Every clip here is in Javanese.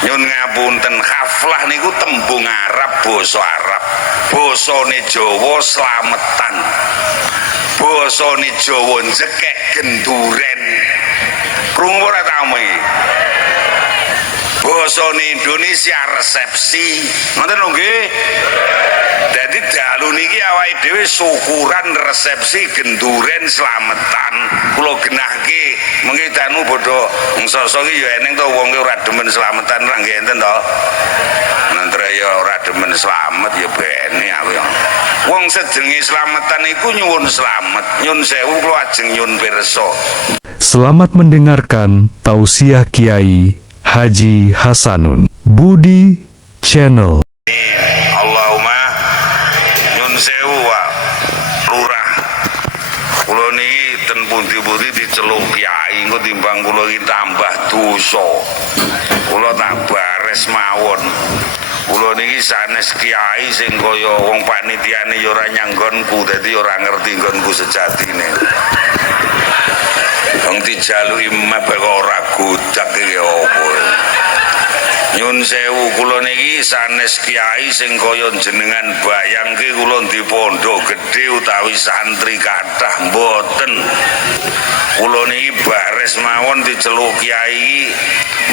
Nyun ngapunten, haflah niku tembung Arab, basa Arab. Basane Jawa slametan. Basane Jawa njekek genduren. Krungu ora ta iki? Basane Indonesia resepsi. Ngoten lho nggih. Dadi dalu niki awake dhewe syukuran resepsi genduren slametan. Kula genahke mengki tanu bodho ngsoso iki ya eneng to wong ora demen slametan ra nggih enten to. Nantre ya ora demen slamet ya bene aku ya. Wong sedenge slametan iku nyuwun slamet. Nyun sewu kula ajeng nyun pirsa. Selamat mendengarkan tausiah Kiai Haji Hasanun Budi Channel. Allahumma nyun sewu Pak Lurah. Kula niki ten pundi-pundi diceluk kiai engko timbang kula iki tambah dosa. Kula tak bares mawon. Kula niki sanes kiai sing kaya wong panitiane ya ora nyanggonku, dadi ora ngerti nggonku sejatine. Wong dijaluki mebel kok ora godak iki opo. Nyun sewu kula niki sanes kiai sing kaya jenengan bayangke kula di pondok gedhe utawi santri kathah mboten. Kula niki bares mawon diceluk kiai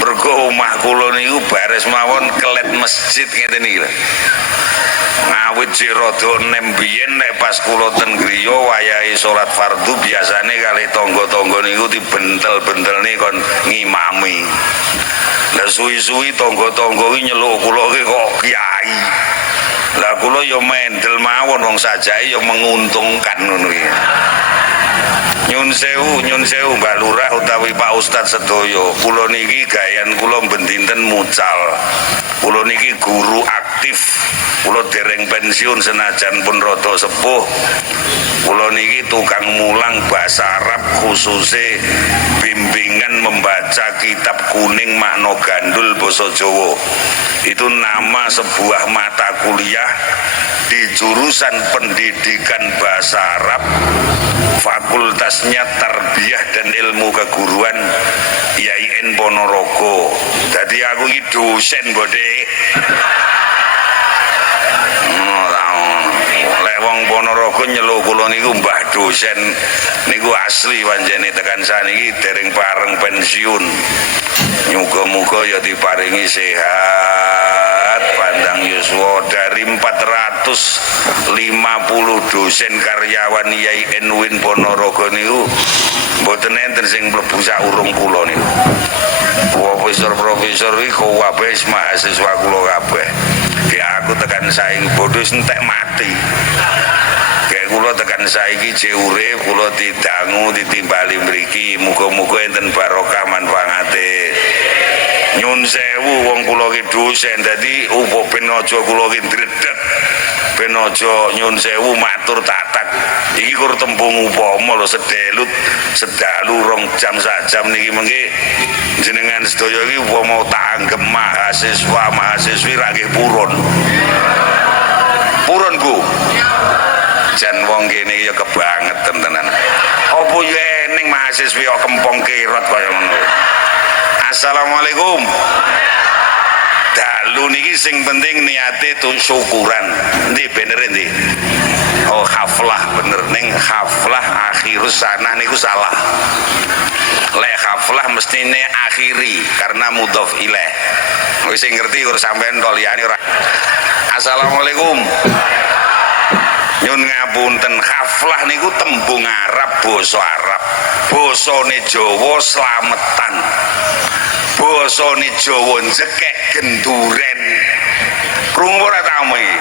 mergo omah kula niku bares mawon kelet masjid ngeten iki lho. Ngawit rada nembiyen nek pas kula ten griya wayahe salat fardu biasane kalih tangga-tangga niku dibentel-bentelne kon ngimami. Lah suwi-suwi tangga-tangga iki nyeluk kula ki kok kiai. Lah kula ya mendel mawon wong sajake ya menguntungkan ngono iki. Nyun sewu Mbak Lurah utawi Pak Ustadz sedaya. Kula niki gayan kula bendinten mucal. Kula niki guru aktif. Kula dereng pensiun senajan pun rada sepuh. Kula niki tukang mulang bahasa Arab khususnya bimbingan membaca kitab kuning makna gandul basa Jawa. Itu nama sebuah mata kuliah di jurusan pendidikan bahasa Arab, fakultasnya tarbiyah dan ilmu keguruan IAIN Ponorogo. Jadi aku ini dosen bode. Lek wong Ponorogo nyeluk kula niku mbah dosen niku asli panjene tekan saniki dereng pareng pensiun. Muga-muga ya diparingi sehat pandang yuswa. Dari 450 dosen karyawan IAIN UIN Ponorogo niku mboten enten sing mlebu sak urung kula niku. Profesor-profesor iki kabeh mahasiswa kula kabeh. Ya aku tekan saiki bodho entek mati. Kayak kula tekan saiki jek urip kula didangu ditimbali mriki muga-muga enten barokah manfaate. Nyun sewu wong kula ki dosen dadi upo ben aja kula ki ndredeg. Ben aja nyun sewu matur tatak. Iki kur tembung upama lho sedelut sedalu rong jam sak jam niki mengki jenengan sedaya iki upama tanggem mahasiswa mahasiswi ra nggih purun. Purun Bu. Jan wong kene ya kebangetan tenan. Apa ya eneng mahasiswi kok kempong kirot kaya ngono. Assalamualaikum. Dalu niki sing penting niate tu syukuran. Endi bener endi? Oh haflah bener ning haflah akhirus sanah niku salah. Lek haflah mestine akhiri karena mudhof ilaih. Wis sing ngerti karo sampean tok liyane ora. Assalamualaikum. Nyun ngapunten, haflah niku tembung Arab, basa Arab. Basane Jawa slametan. Basane Jawa njekek genduren. Krungu ora ta iki?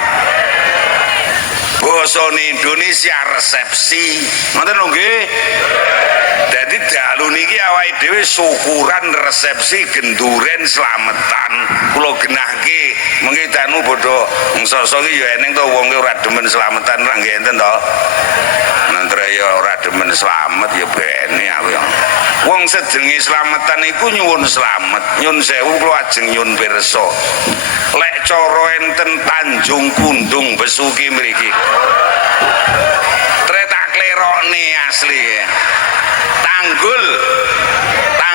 Basane Indonesia resepsi. Ngoten lho nggih. Dadi dalu niki awake dhewe syukuran resepsi genduren slametan. Kula genahke mengki tanu bodho ngsoso iki ya eneng to wong ora demen slametan ra nggih enten to. Nantre ya ora demen slamet ya bene aku ya. Wong sedenge slametan iku nyuwun slamet. Nyun sewu kula ajeng nyun pirsa. Lek cara enten Tanjung Kundung Besuki mriki. Tre tak klerokne asli. Tanggul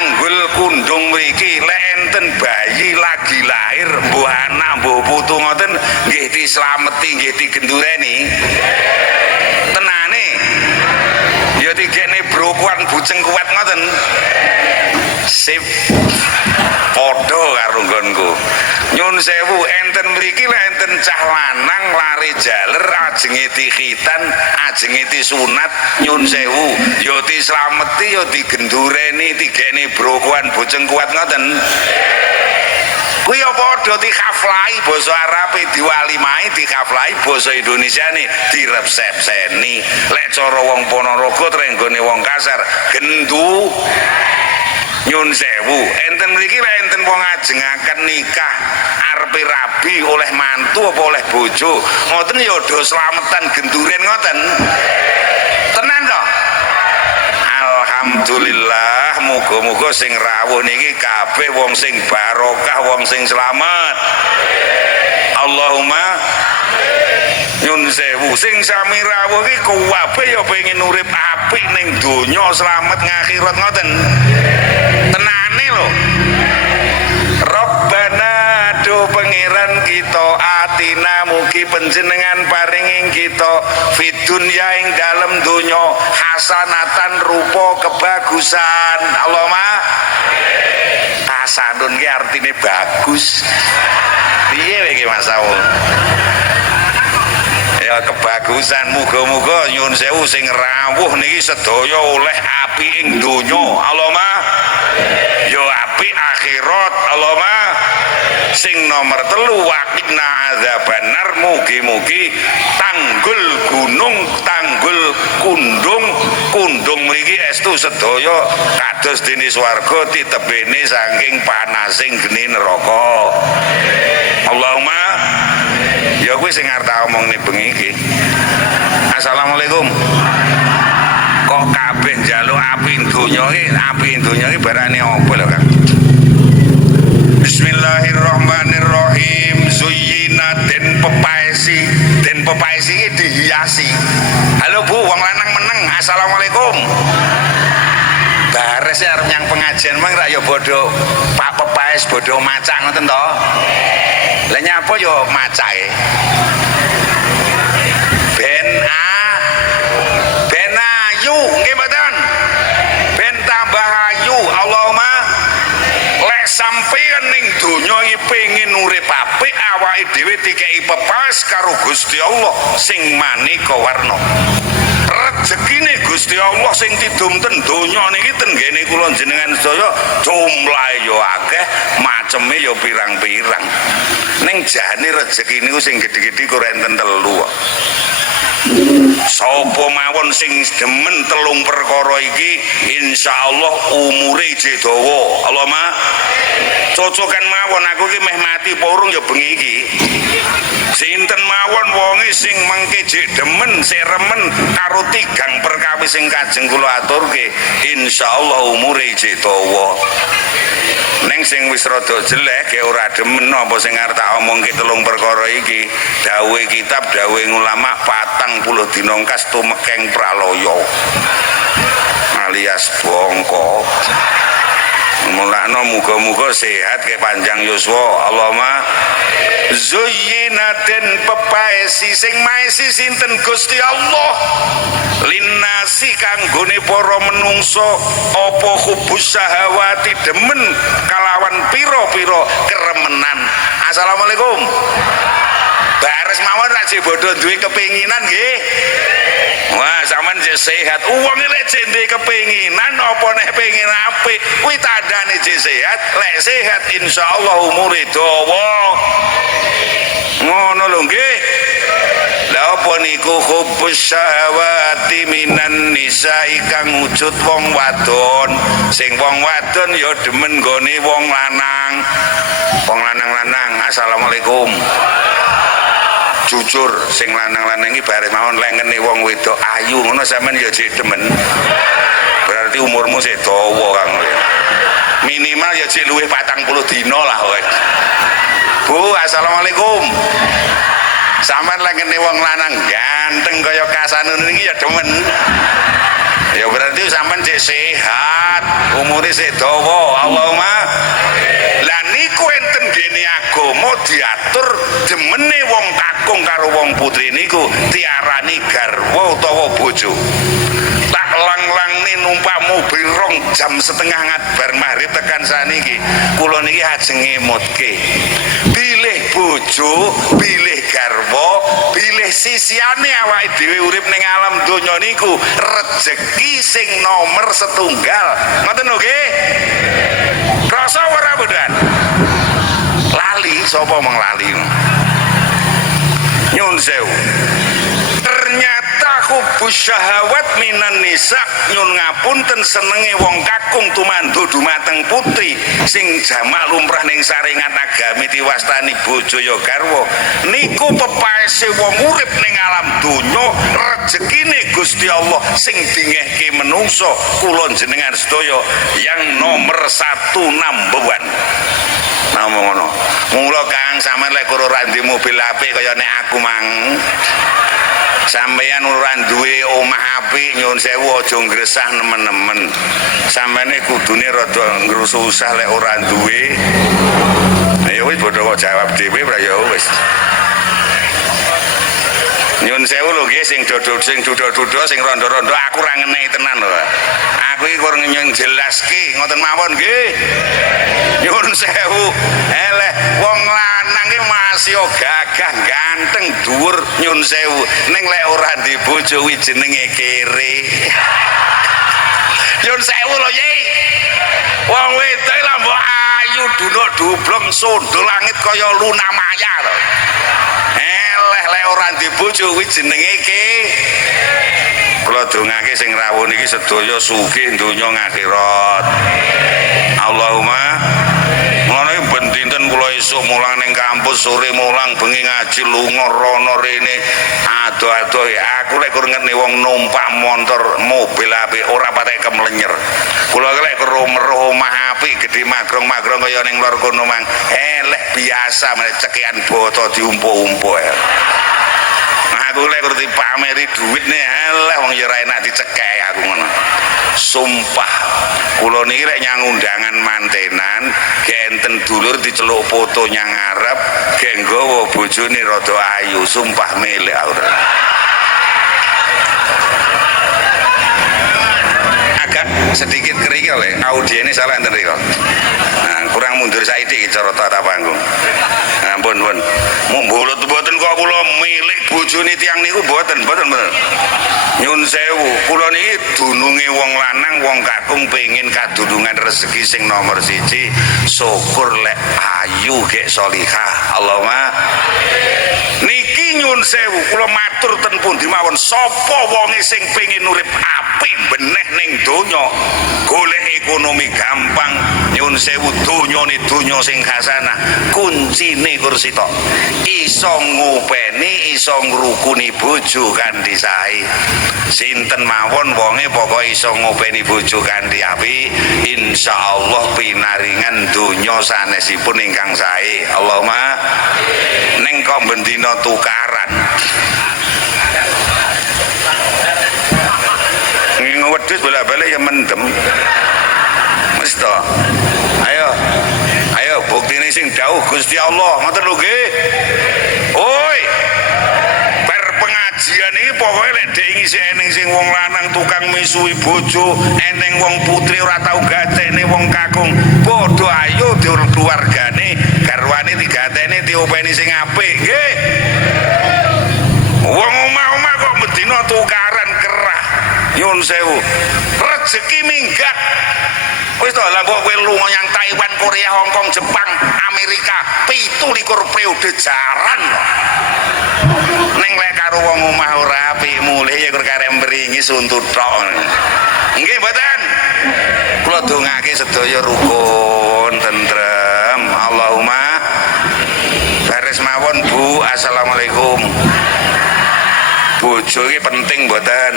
Tanggul Kundung mriki lek enten bayi lagi lahir mbuh anak mbuh putu ngoten nggih dislameti nggih digendureni tenane ya digene brokuan bujeng kuat ngoten sip padha karo nggonku nyun sewu enten mriki lek enten cah lanang lari jaler ajenge dikhitan ajenge disunat nyun sewu ya dislameti ya digendureni digene brokuan bujeng kuat ngoten kuwi ya padha dikaflahi basa Arabe diwalimai dikaflahi basa Indonesiane diresepseni lek cara wong Ponorogo trenggone wong kasar gendu nyun sewu enten mriki lek enten wong ajengaken nikah arepe rabi oleh mantu apa oleh bojo ngoten ya do slametan genduren ngoten tenan to alhamdulillah muga-muga sing rawuh niki kabeh wong sing barokah wong sing slamet Allahumma nyun sewu sing sami rawuh iki kabeh ya pengin urip apik ning donya slamet ngakhirat ngoten tenane lho Rabbana do pangeran kita atina mugi panjenengan paringing kita fid dunya ing dalem donya hasanatan rupa kebagusan Allahumma hasanun ki artine bagus piye iki Mas Saul ya kebagusan muga-muga nyun sewu sing rawuh niki sedaya oleh api ing donya Allahumma ya api akhirat Allahumma sing nomor 3 waqina azabannar mugi-mugi tanggul gunung tanggul kundung mriki estu sedaya kados dene swarga ditebene saking panasing geni neraka Allahumma ya kuwi sing arep tak omong ning bengi iki assalamualaikum kok kabeh njaluk api donya iki barane apa lho Kang Bismillahirrahmanirrahim zuyyina den pepaesi iki dihiasi halo Bu wong lanang meneng assalamualaikum bares arep nyang pengajian mang ra ya bodho Pak pepaes bodho macak ngoten to lha nyapa yo macake ben ayu nggih mboten ben tambah ayu Allahumma lek sampeyan ning donya iki pengin urip apik awake dhewe dikeki pepaes karo Gusti Allah sing maneka warna rezekine Gusti Allah sing tidumten donya niki tenggene kula jenengan sedaya jumlahe yo akeh maceme yo pirang-pirang ning jane rezeki niku sing gedhe-gedhe kok enten 3 sapa mawon sing demen 3 perkara iki insyaallah umure isih dawa Allahumma cocokan mawon aku iki meh mati apa urung ya bengi iki sinten mawon wonge sing mengke jek demen sik remen karo 3 perkawis sing kajeng kula aturke insyaallah umure isih dawa ning sing wis rada jelek ya ora demen apa sing arep tak omongke 3 perkara iki dawuhe kitab dawuhe ulama 40 dina kas tumekeng praloyo alias bongko mulakno muga-muga sehat ke panjang yuswa Allahumma zuyyinaten pepaesi sing maesi sinten Gusti Allah linnasi kanggone para menungso apa hubus syahawati demen kalawan pira-pira keremenan assalamualaikum bares mawon ra bodho duwe kepinginan nggih wah sampean jek sehat wong lek jek duwe kepinginan apa nek pengin apik kuwi tandane jek sehat lek sehat insyaallah umure dawa ngono lho nggih lha apa niku hubus syahawati minan nisa'i kang wujud wong wadon sing wong wadon ya demen nggone wong lanang assalamualaikum jujur sing lanang-lanang iki bare mawon lengene wong wedok ayu ngono sampean ya jek demen berarti umurmu sik dawa Kang minimal ya jek luwih 40 dina lah kowe Bu assalamualaikum sampean lengene wong lanang ganteng kaya Kasanun iki ya demen Ya berarti sampean cek sehat, umure sik dawa. Allahumma. Lah niku enten gene agama diatur demene wong kakung karo wong putri niku diarani garwa utawa bojo. Tak lang-langne numpak mobil 2 jam setengah bar maghrib tekan saniki. Kula niki ajeng ngemutke. Pilih bojo, pilih garwa, pilih sisiane awake dhewe urip ning alam donya niku rejeki sing nomor setunggal. Ngoten lho nggih. Rasa ora bodan. Lali sapa mong lali. Nyun sewu. Ternyata hubus syahawat minan nisa nyun ngapunten senenge wong kakung tumandu dumateng putri sing jamak lumrah ning saringan agami diwastani bojo ya garwa niku pepaese wong urip ning alam donya rezekine Gusti Allah sing dingehke menungso kula jenengan sedaya yang nomor 1 number 1. Namung ngono. Mula Kang sampean lek ora ndek mobil apik kaya nek aku mang sampeyan ora duwe omah apik nyuwun sewu aja ngresah nemen-nemen. Sampene kudune rada ngrususah lek ora duwe. Ayo wis padha kok jawab dhewe ora ya wis. Nyuwun sewu lho nggih sing duda-duda sing rondo-rondo aku ora ngeneki tenan lho. Aku iki kur njelaske ngoten mawon nggih. Nyuwun sewu. Eleh wong lanang iki masih gagah ganteng dhuwur nyuwun sewu. Ning lek ora di bojo kuwi jenenge kere. Nyuwun sewu lho Yi. Wong wedok lha mbok ayu dunuk dublong sondol langit kaya Luna Maya lho. Eleh lek ora di bojo kuwi jenenge kula dongake sing rawuh niki sedaya sugih donya akhirat. Allahumma. Mulane ben dinten kula esuk mulang ning kampus, sore mulang, bengi ngaji lunga rono rene. Adoh-adoh aku lek kur ngene wong numpak motor mobil apik ora patek kemlenyer. Kula lek kur meruh omah apik gedhe magrong-magrong kaya ning lor kono mang. Eleh biasa meneh cekean boto diumpu-umpu. Aku lek ngerti pameri duit nih, eleh wong ya ora enak dicekek aku ngono. Sumpah, kula niki lek nyang undangan mantenan, genten dulur diceluk foto nyang ngarep, gek nggawa bojone rada ayu, sumpah milih aku. Agak sedikit kerikil lek audiene salah enten riko. Nah, kurang mundur saiki cara tata panggung. Ampun, pun. Mumbulut mboten kok kula milik bojone tiyang niku mboten bener. Nyun sewu, kula niki dununge wong lanang wong kakung pengin kadunungan rezeki sing nomor 1, syukur lek ayu gek salihah. Allahumma. Niki nyun sewu, kula matur ten pundi mawon sapa wonge sing pengin urip apik beneh ning donya, golek ekonomi gampang, nyun sewu donyane donya sing hasanah, kuncine kursi tok. Iso ngupeni, iso ngrukuni bojo kanthi sae. Sinten mawon wonge pokoke iso ngupeni bojo kanthi apik, insyaallah pinaringan donya sanesipun ingkang sae. Allahumma. Ning kok bendina tukaran. Ngewedhus bola-balik ya mendem. Wis to. Ayo buktine sing dawuh Gusti Allah, ngoten lho nggih. Oi. Bar pengajian iki pokoke lek dhek ngisi eneng sing wong lanang tukang misuhi bojo, eneng wong putri ora tau gatene wong kakung, padha ayo diurut keluargane, garwane digatene diopeni sing apik, nggih. Wong omah-omah kok medina tukaran kerah. Nyun sewu. Rezeki minggat. Wis to lah kok kowe lunga nyang Taiwan, Korea, Hong Kong, Jepang, Amerika 17 periode jaran. Ning lek karo wong omah ora apik mulih ya kur karep mringi suntut tok. Nggih mboten. Kula dongake sedaya rukun tentrem. Allahumma. Baris mawon Bu, assalamualaikum. Bojo iki penting mboten?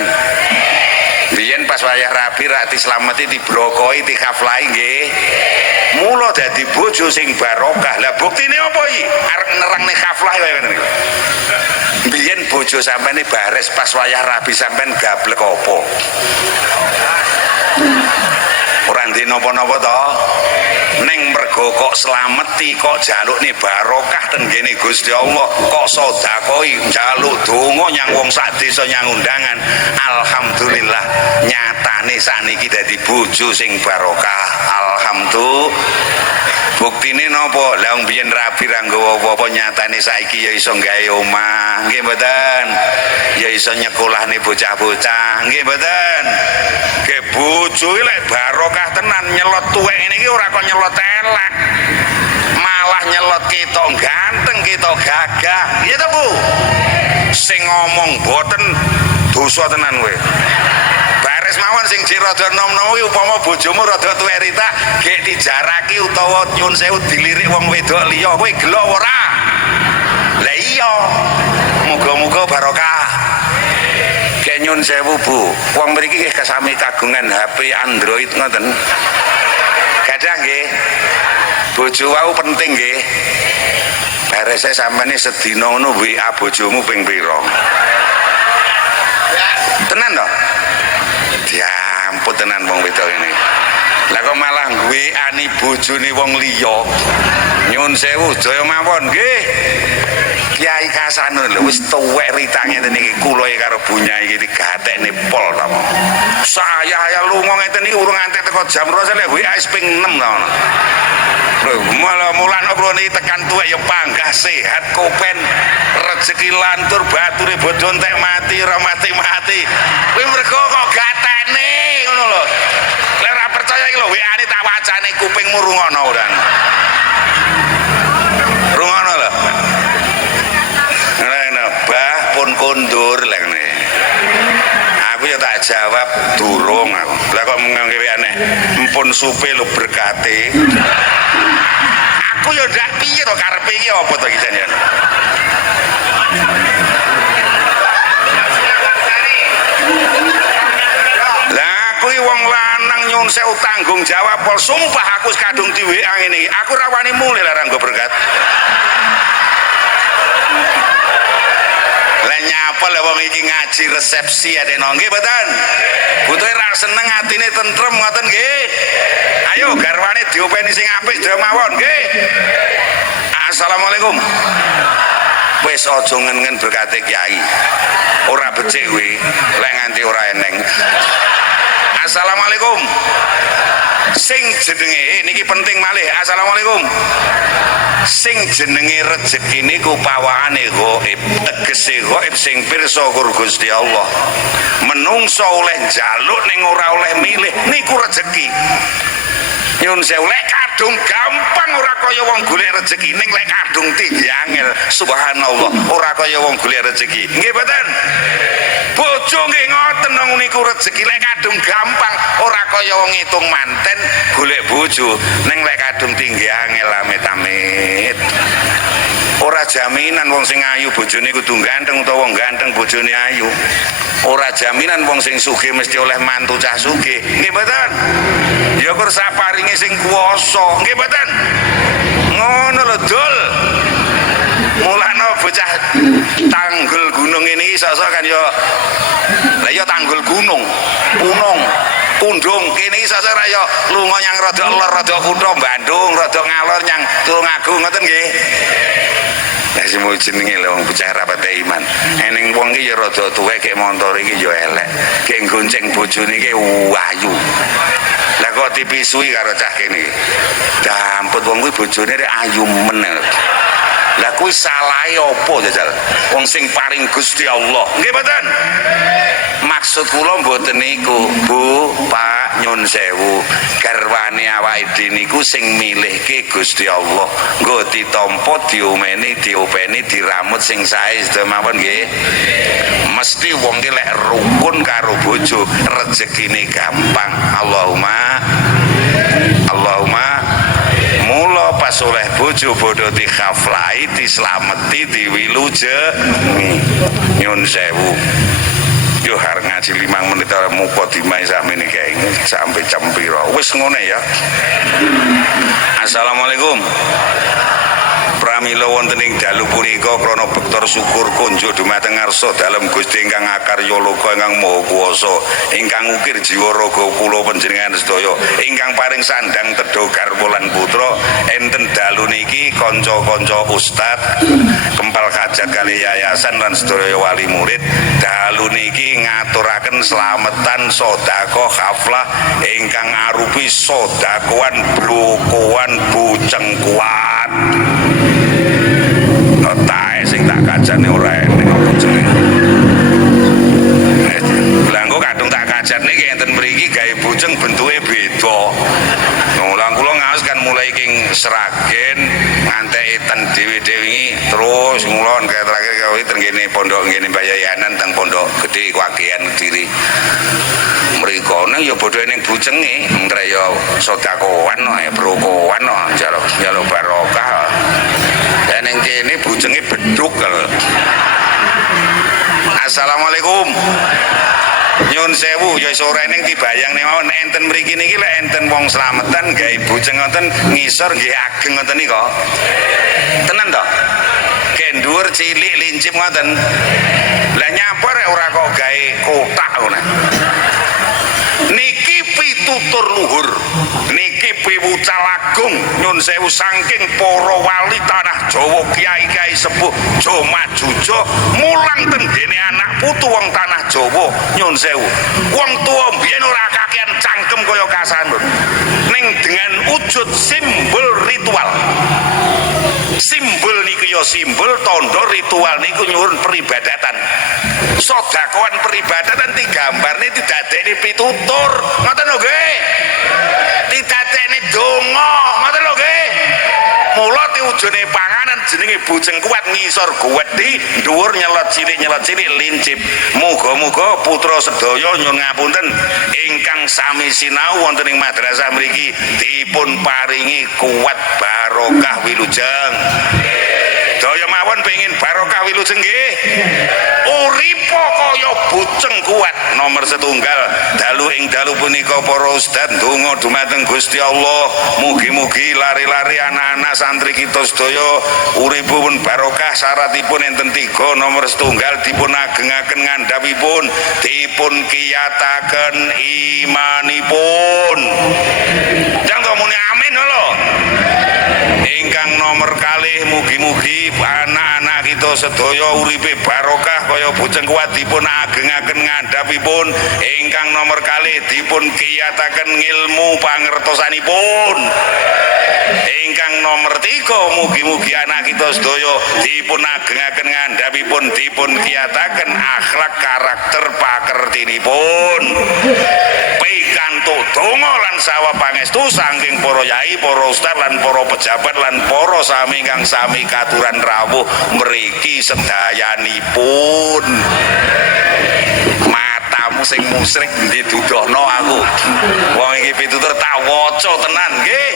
Biyen pas wayah rabi rak dislameti dibrokoi dikaflahi nggih. Mula dadi bojo sing barokah. Lah buktine apa iki? Arep nerangne kaflah kaya ngene iki. Biyen bojo sampeyan bares pas wayah rabi sampeyan gablek apa? Ora ndek napa-napa to. Ning mergo kok slameti kok jalukne barokah ten ngene Gusti Allah, kok sedakoi njaluk donga nyang wong sak desa nyang undangan. Alhamdulillah nyatane sakniki dadi bojo sing barokah. Alhamdulillah. Buktine napa? Lah wong biyen rabi ra nggawa apa-apa, nyatane saiki ya iso gawe omah. Nggih mboten? Ya iso nyekolahne bocah-bocah. Nggih mboten? Ke bojo lek barokah tenan, nyelot tuwek ngene iki ora kok nyelot elek. Malah nyelot ketok ganteng, ketok gagah. Iya to, Bu? Sing ngomong boten dosa tenan kowe. Bares mawon sing jek rada nom-nom kuwi upama bojomu rada tuwek ritak, gek dijaraki utawa nyun sewu dilirik wong wedok liya, kowe gelo ora? Lah iya. Muga-muga barokah. Gek nyun sewu, Bu. Wong mriki nggih kesami kagungan HP Android ngoten. Gadah nggih. Bojo wau penting nggih. Barese sampeyan sedina ngono WA bojomu ping pira? Tenan to? Diampun tenan wong wedok ini. Lah kok malah WA-ni bojone wong liya. Nyun sewu daya mawon nggih. Kiai Hasanun lho wis tuwek ritange ngeten iki kula karo bunyai iki digatekne pol ta. Saya lunga ngeten iki urung antek teko jam 2 lek WA wis ping 6 ta. Lho malah mulane kula niki tekan tuwek ya panggah sehat kopen rezeki lantur bature bodho entek mati ora mati-mati. Kuwi mergo kok gatene ngono lho. Lek ora percaya iki lho WA-ne tak wacane kupingmu rungono ora. Rungono lho. Bah pun kondur lek ngene. Aku ya tak jawab durung aku. Lah kok ngangge WA-ne empun supe lho berkate. Aku ya ndak piye to karepe iki apa to iki jenengan. Lah aku iki wong lanang nyun sewu tanggung jawab pol sumpah aku kadung di WA ngene iki. Aku ra wani mulih lah nggo berkat. Lah nyapa lek wong iki ngaji resepsi adeno nggih mboten? Butuhe ra seneng atine tentrem ngoten nggih. Ayo garwane diopeni sing apik dhewe mawon nggih. Assalamualaikum. Wis aja ngen-ngen berkate kiai. Ora becik kuwi, lek nganti ora eneng. Assalamualaikum. Sing jenenge niki penting malih. Assalamualaikum. Sing jenenge rezeki niku pawakane gaib, tegese gaib sing pirsa Gusti Allah. Menungso oleh njaluk ning ora oleh milih niku rezeki. Nyun sewu lek kadung gampang ora kaya wong golek rezeki, ning lek kadung tinggi angel subhanallah ora kaya wong golek rezeki. Nggih mboten? Bojo nggih ngoten niku rezeki lek kadung gampang ora kaya wong ngitung manten golek bojo, ning lek kadung tinggi angel amit-amit. Ora jaminan wong sing ayu bojone kudu ganteng utawa wong ganteng bojone ayu. Ora jaminan wong sing sugih mesti oleh mantu cah sugih. Nggih mboten? Ya kur saparinge sing kuwasa. Nggih mboten? Ngono lho, Dul. Mulane bocah tanggul gunung ini iso-iso kan ya. Lah ya tanggul gunung, punung, pundung kene iso-iso ra ya lunga nyang rada lor rada kutha Bandung, rada ngalor nyang Tulungagung ngoten nggih. Lah sing jenenge lho wong bocah rapate iman. Eneng wong iki ya rada tuwek kek montor iki ya elek. Kek gonceng bojone iki ayu. Lah kok dipisui karo cah kene. Dampet wong kuwi bojone rek ayu meneh. Lah kuwi salahe apa jajal? Wong sing paring Gusti Allah. Nggih mboten? Maksud kula mboten niku, Bu, Pak, nyun sewu. Garwane awake dhewe niku sing milihke Gusti Allah. Nggo ditampa, diomeni, diopeni, diramut sing sae mawon nggih. Mesti wong ki lek rukun karo bojo, rezekine gampang. Allahumma mula pas oleh bojo bodho dikhaflai, dislameti, diwiluje. Nyun sewu. Yo yo arep ngaji 5 menit muka dimai sakmene kae sampai jam pira. Wis ngene ya. Assalamualaikum. Pramila wonten ing dalu punika krana bektor syukur kunjuk dumateng ngarsa dalem Gusti ingkang akarya loka ingkang maha kuwasa ingkang ukir jiwa raga kula panjenengan sedaya ingkang paring sandang tedha garwa lan putra enten dalu niki kanca-kanca ustad kempal hajat kali yayasan lan sedaya wali murid dalu niki ngaturaken slametan sedekah haflah ingkang arupi sedekahan blokoan Bujeng Kuat. Tae sing tak kajane ora eneng apa jeneng. Lah engko kadung tak kajane iki enten mriki gawe bujeng bentuke beda. Lah kula ngaos kan mulai king Sragen ngantek ten dhewe-dhewe iki terus ngulon kaya terakhir gawe ten kene pondok ngene Bayayanan teng pondok gedhe Wagehan Kediri. Mriko nang ya bodho ning bujenge ngreya sedekahan ya brokowan njaluk barokah. Dan yang kene bujenge beduk kalau. Assalamualaikum. Nyun sewu ya sore ning dibayang nih mawon enten mriki niki lek enten wong slametan gawe bujeng ngoten ngisor nggih ageng ngoten nika. Tenan to? Kendhuwur cilik lincip ngoten. Lah nyapa rek ora kok gawe kotak ngono. Niki pitutur luhur. Niki piwucal agung nyun sewu saking para wali tanah Jawa kiai-kiai sepuh Joma Jujo mulang tenggene anak putu wong tanah Jawa nyun sewu. Wong tuwa mbiyen ora kakean cangkem kaya kasanun. Ning dengan wujud simbol ritual. Simbol niku ya simbol tondo ritual niku nyuwun peribadatan. Sedekahan peribadatan digambarne didadekne pitutur. Ngoten lho nggih. Didadekne donga. Ngoten lho nggih. Mula diwujune panganan jenenge Bujeng Kuat ngisor gwedhi dhuwur nyelot cilik lincip. Muga-muga putra sedaya nyuwun ngapunten ingkang sami sinau wonten ing madrasah mriki dipun paringi kuat barokah wilujeng. Daya mawon pengin barokah wilujeng nggih. Uripa kaya Bujeng Kuat nomor setunggal dalu ing dalu punika para ustad ndonga dumateng Gusti Allah mugi-mugi lari-lari anak-anak santri kita sedaya uripipun barokah syaratipun enten 3 nomor setunggal dipun agengaken ngandhapipun dipun kiyataken imanipun. Jangan muni amin lho. Ingkang nomor kalih mugi-mugi anak-anak kita sedaya uripe barokah kaya Bujeng Kuat dipun agengaken ngandhapipun. Ingkang nomor kalih dipun kiyataken ngilmu pangertosanipun. Ingkang nomor 3 mugi-mugi anak kita sedaya dipun agengaken ngandhapipun dipun kiyataken akhlak karakter pakertinipun. Pikantuk donga lan sawa pangestu saking para yai, para ustaz lan para pejabat lan para sami ingkang sami katuran rawuh mriki sedayanipun. Matamu sing musrik didudono aku. Wong iki pitutur tak waca tenan nggih.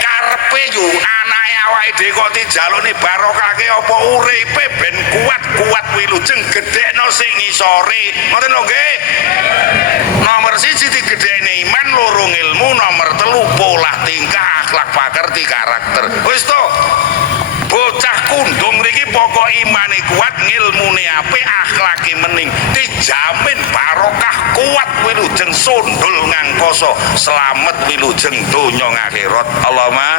Karepe yo anake awake dhewe kok dijalukne barokahke apa uripe ben kuat wilujeng gedhekno sing ngisore. Ngoten lho nggih. Nomor 1 digedhekne iman, 2 ilmu, nomor 3 pola tingkah akhlak pakerti karakter. Wis to. Bocah kundung mriki pokok imane kuat, ngilmune apik, akhlake mening, dijamin barokah kuat wilujeng sundul ngangkasa, slamet wilujeng donya akhirat. Allahumma